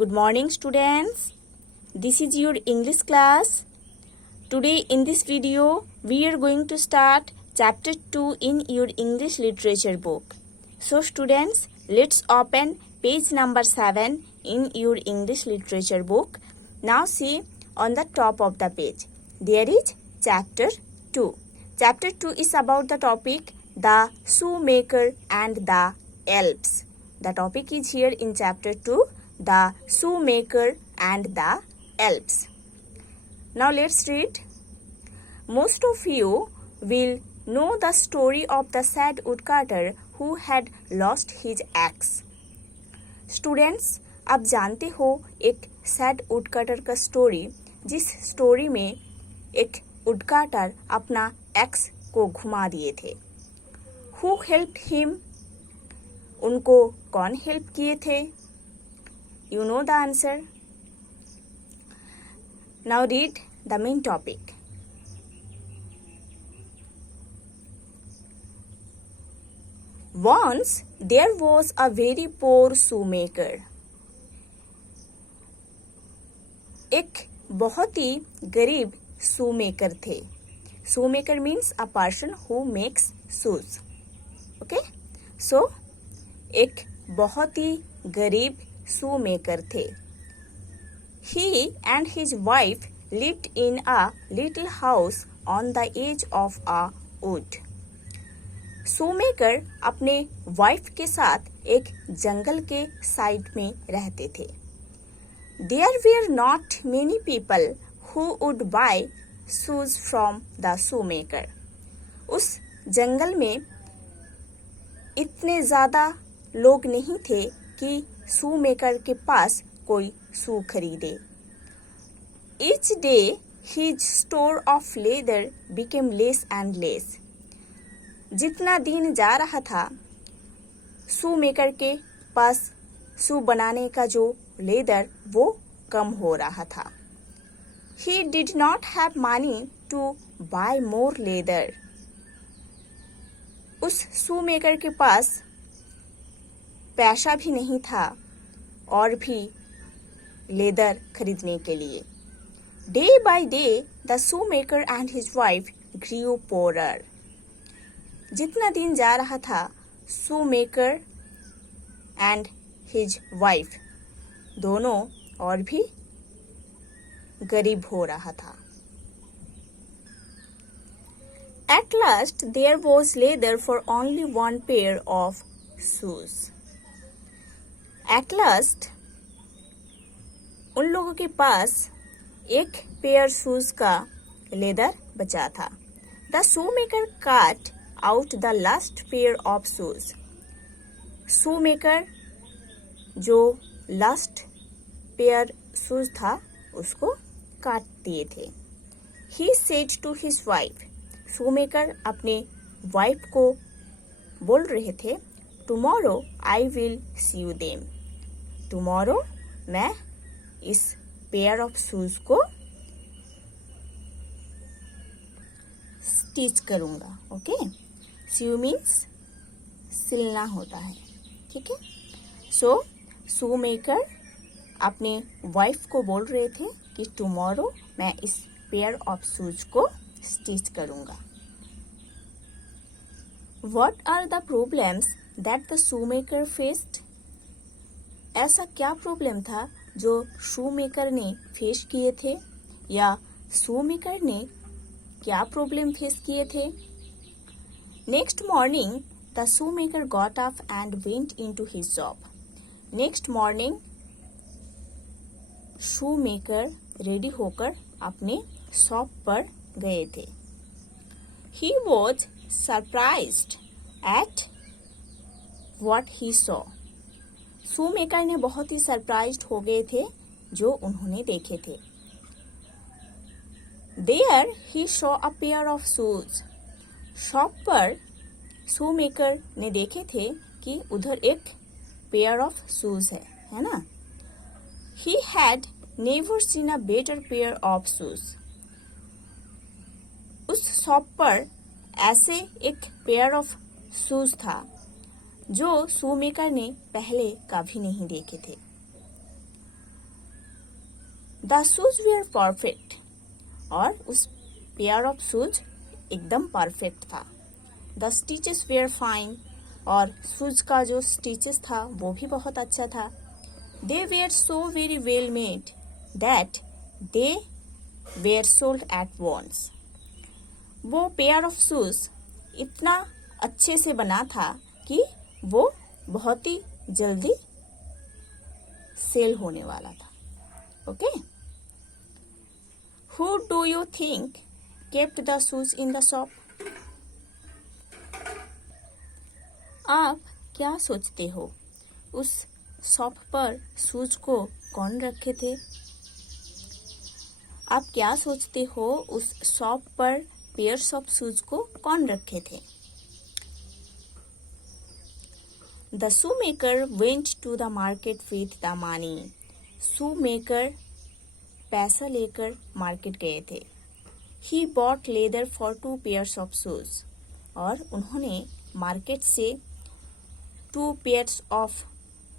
Good morning, students. This is your English class. Today in this video, we are going to start chapter 2 in your English literature book. So students, let's open page number 7 in your English literature book. Now see on the top of the page. There is chapter 2. Chapter 2 is about the topic the shoemaker and the elves. The topic is here in chapter 2, the shoemaker and the elves. Now let's read. Most of you will know the story of the sad woodcutter who had lost his axe. Students, आप जानते हो एक sad woodcutter का story, जिस story में एक woodcutter अपना x को घुमा दिए थे. Who helped him? उनको कौन हेल्प किए थे? You know the answer. Now read the main topic. Once there was a very poor shoemaker. एक बहुत ही गरीब shoemaker थे. Shoemaker means a person who makes shoes. Okay? So, एक बहुत ही गरीब shoemaker थे. He and his wife lived in a little house on the edge of a wood. shoemaker अपने wife के साथ एक जंगल के साइड में रहते थे. There were not many people who would buy shoes from the shoemaker. उस जंगल में इतने ज़्यादा लोग नहीं थे कि shoemaker के पास कोई शू खरीदे. Each day his store of leather became less and less. जितना दिन जा रहा था, shoemaker के पास शू बनाने का जो लेदर वो कम हो रहा था. He did not have money to buy more leather. उस shoemaker के पास पैसा भी नहीं था और भी लेदर खरीदने के लिए. Day by day, the shoemaker and his wife grew poorer. जितना दिन जा रहा था, shoemaker and his wife दोनों और भी गरीब हो रहा था. At last, there was leather for only one pair of shoes. At last, उन लोगों के पास एक पेयर शूज का लेदर बचा था. The shoemaker cut out the last pair of shoes. shoemaker जो लास्ट पेयर शूज था उसको काट दिए थे. He said to his wife. shoemaker अपने वाइफ को बोल रहे थे, Tomorrow I will sew them. Tomorrow मैं इस पेयर ऑफ शूज को स्टिच करूंगा. ओके, sew means सिलना होता है. ठीक है. सो shoemaker अपने वाइफ को बोल रहे थे कि टुमारो मैं इस पेयर ऑफ शूज को स्टिच करूंगा. What are the problems that the shoemaker faced? ऐसा क्या प्रॉब्लम था जो shoemaker ने फेस किए थे या shoemaker ने क्या प्रॉब्लम फेस किए थे? Next morning, the shoemaker got up and went into his shop. Next morning, shoemaker ready होकर अपने शॉप पर गए थे. He was surprised at what he saw. shoemaker ने बहुत ही सरप्राइज्ड हो गए थे जो उन्होंने देखे थे. There he saw a pair of shoes. Shop पर shoemaker ने देखे थे कि उधर एक पेयर ऑफ शूज है ना. He had never seen a better pair of shoes. उस शॉप पर ऐसे एक पेयर ऑफ शूज था जो shoemaker ने पहले कभी नहीं देखे थे. द शूज वेयर परफेक्ट, और उस पेयर ऑफ शूज एकदम परफेक्ट था। द स्टिचेस वेयर फाइन, और शूज का जो स्टिचेस था वो भी बहुत अच्छा था। They were so very well made that they were sold at once, वो पेयर ऑफ शूज इतना अच्छे से बना था कि वो बहुत ही जल्दी सेल होने वाला था। Okay, who do you think kept the shoes in the shop? आप क्या सोचते हो, उस शॉप पर शूज को कौन रखे थे? आप क्या सोचते हो, उस शॉप पर पेयर्स ऑफ शूज को कौन रखे थे? The shoe maker went to the market with the money, shoe maker पैसा लेकर मार्केट गए थे। He bought leather for 2 pairs of shoes, और उन्होंने मार्केट से 2 पेयर्स ऑफ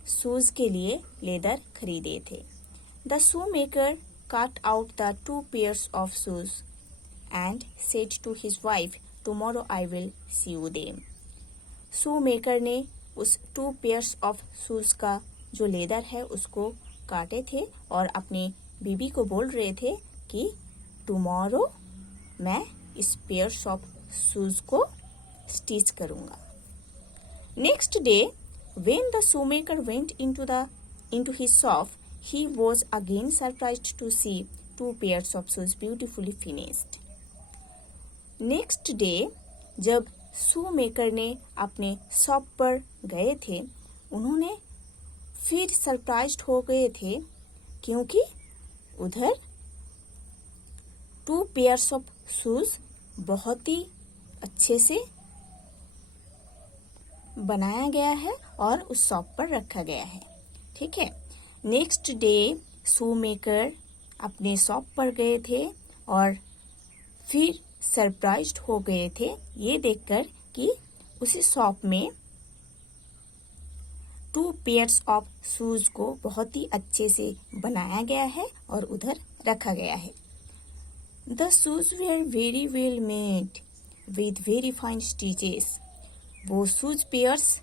शूज के लिए लेदर खरीदे थे। The shoe maker cut out the 2 pairs of shoes and said to his wife, tomorrow I will sew them. Shoe maker ने उस 2 pairs of shoes का जो लेदर है उसको काटे थे और अपनी बीबी को बोल रहे थे कि टुमारो मैं इस पेयर्स ऑफ शूज को स्टिच करूंगा। Next day when the shoemaker went into his shop, he was again surprised to see 2 pairs of shoes beautifully finished. Next day जब शू मेकर ने अपने शॉप पर गए थे, उन्होंने फिर सरप्राइज्ड हो गए थे क्योंकि उधर 2 पेयर्स ऑफ शूज बहुत ही अच्छे से बनाया गया है और उस शॉप पर रखा गया है। ठीक है, नेक्स्ट डे शू मेकर अपने शॉप पर गए थे और फिर सरप्राइज्ड हो गए थे ये देखकर कि उसी शॉप में 2 पेयर्स ऑफ शूज को बहुत ही अच्छे से बनाया गया है और उधर रखा गया है। The shoes were very well made with very fine stitches, वो शूज पेयर्स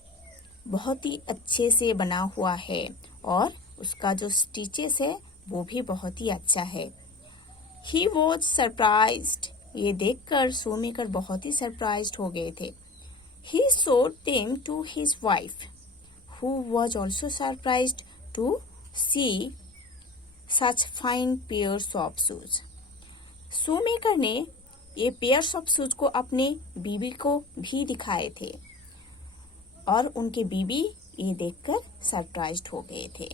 बहुत ही अच्छे से बना हुआ है और उसका जो स्टिचेस है वो भी बहुत ही अच्छा है। ही वॉज सरप्राइज्ड, ये देखकर शू मेकर बहुत ही सरप्राइज्ड हो गए थे। He showed them to his wife who was also surprised to see such fine pairs of shoes. Shoe maker ने ये पेयर्स ऑफ शूज को अपने बीबी को भी दिखाए थे और उनके बीबी ये देखकर सरप्राइज्ड हो गए थे।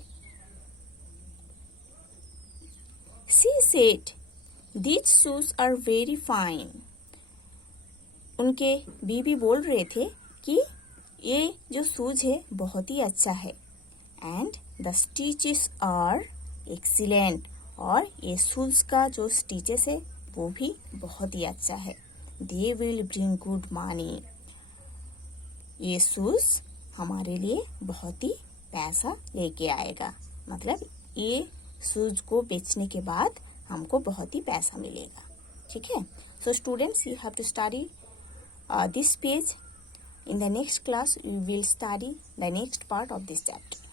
She said, "These shoes are very fine." उनके बीबी बोल रहे थे कि ये जो शूज है बहुत ही अच्छा है। And the stitches are excellent, और ये शूज का जो स्टिचेस है वो भी बहुत ही अच्छा है। They will bring good money. ये शूज हमारे लिए बहुत ही पैसा लेके आएगा, मतलब ये शूज को बेचने के बाद हमको बहुत ही पैसा मिलेगा। ठीक है, so students you have to study this page. In the next class you will study the next part of this chapter.